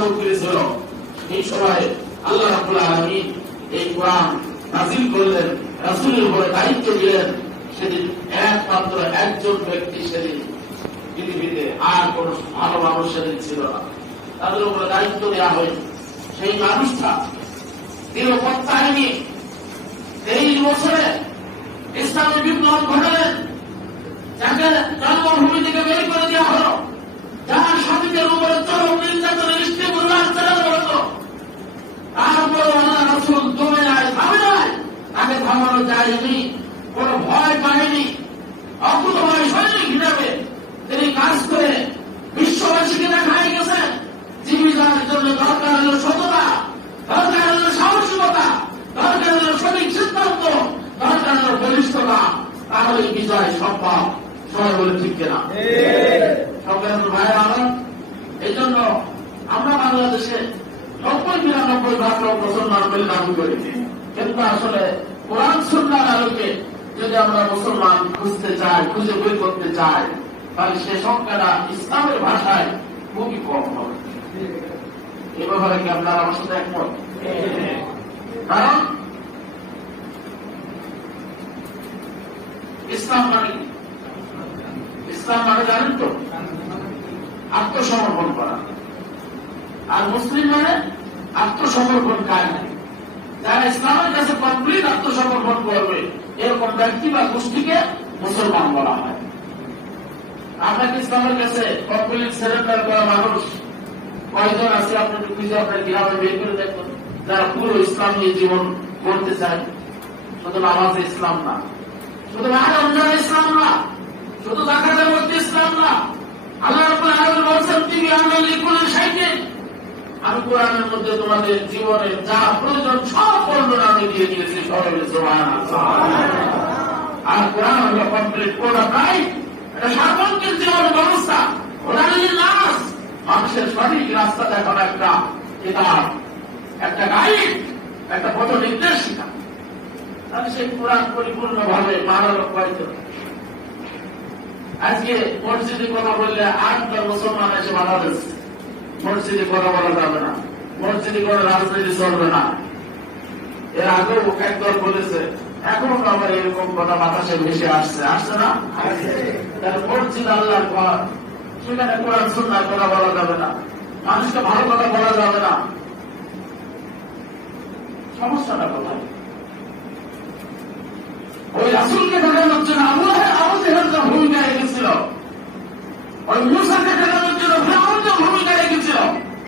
সামগ্রী ছিল। এই সময় আল্লাহ রাব্বুল আলামিন এই কোরআন নাযিল করলেন, রাসূলের উপরে দায়িত্ব দিলেন। সেদিন একমাত্র একজন ব্যক্তি সেদিন পৃথিবীতে, আর কোন ভালো মানুষ সেদিন ছিল না, তাদের উপরে দায়িত্ব দেওয়া হয়। সেই মানুষটা নিরাপত্তায় নিয়ে 23 বছরে ইসলামী বিপ্লব ঘটালেন, যাকে জন্মভূমি থেকে বের করে দেওয়া হল, যার স্বামীদের উপরে চরম নির্যাতনের স্ত্রীগুলার চালানো হতো। তারপরে আল্লাহ রাসূল দমে নাই, থামে নাই, তাকে থামানো যায়নি, কোন ভয় পায়নি। অকুতভয় সৈনিক হিসাবে তিনি কাজ করে বিশ্ববাসীকে দেখাই গেছেন জীবিকার জন্য দরকার হল সততা, দরকার হল সাহসিকতা, দরকার হল সঠিক সিদ্ধান্ত, দরকার হল বলিষ্ঠতা, তাহলে বিজয় সম্ভব। সবাই বলে ঠিক কিনা? সবাই ভাইয়ের আমার, এই জন্য আমরা বাংলাদেশে 90-92 লোক মুসলমান বলে দাবি করেছি, কিন্তু আসলে কোরআন সুন্নাহর আলোকে যদি আমরা মুসলমান খুঁজতে চাই, খুঁজে বের করতে চাই, তাহলে সে সংখ্যাটা ইসলামের ভাষায় খুবই কম হবে। এ ব্যাপারে কি আপনারা আমার সাথে একমত? কারণ ইসলাম মানে, ইসলাম মানে জানেন তো আত্মসমর্পণ করা, আর মুসলিম মানে আত্মসমর্পণ কায়। যারা ইসলামের কাছে কমপ্লিট আত্মসমর্পণ করবে এরকম ব্যক্তি বা গোষ্ঠীকে মুসলমান বলা হয়। আপনাকে ইসলামের কাছে কমপ্লিট সারেন্ডার করা মানুষ কয়জন আছে? আপনি খুঁজে আপনার গ্রামে বের করে দেখুন, যারা পুরো ইসলাম নিয়ে জীবন করতে চায়। শুধু নামাজে ইসলাম না, শুধু রমজানে ইসলাম না, শুধু যাকাতের মধ্যে ইসলাম না। আল্লাহ রাব্বুল আলামিন বলেছেন, তিনি আমাদের লিখুলের সাইতে আমি কোরআনের মধ্যে তোমাদের জীবনের যা প্রয়োজন সব বর্ণনা আমি দিয়ে দিয়েছি। সবাই সুবহানাল্লাহ। আর কোরআন হলো কমপ্লিট কোরআন নাই, এটা সার্বজনীন জীবন ব্যবস্থা। কোরআনের নাস মানুষের সঠিক রাস্তা দেখানো একটা কিতাব, একটা গাইড, একটা পথ নির্দেশিকা। তাহলে সেই কোরআন পরিপূর্ণভাবে মানার হয়তো আজকে মসজিদে কথা বললে 8 মুসলমান এসে বাধা দিচ্ছে, মসজিদে কথা বলা যাবে না, মসজিদে কোনো রাজনীতি চলবে না। এর আগেও একদল বলেছে, এখন আবার এরকম কথা বাতাসে ভেসে আসছে, আসছে না? মসজিদ আল্লাহর ঘর, সেখানে কোরআন সুন্নাহর কথা বলা যাবে না, মানুষকে ভালো কথা বলা যাবে না। সমস্যাটা কোথায়? ওই রাসূলকে দেখানোর জন্য আবু জেহেল ভূমিকা রেখেছিল, ওই মূসাকে দেখানোর জন্য ফিরআউন ভূমিকা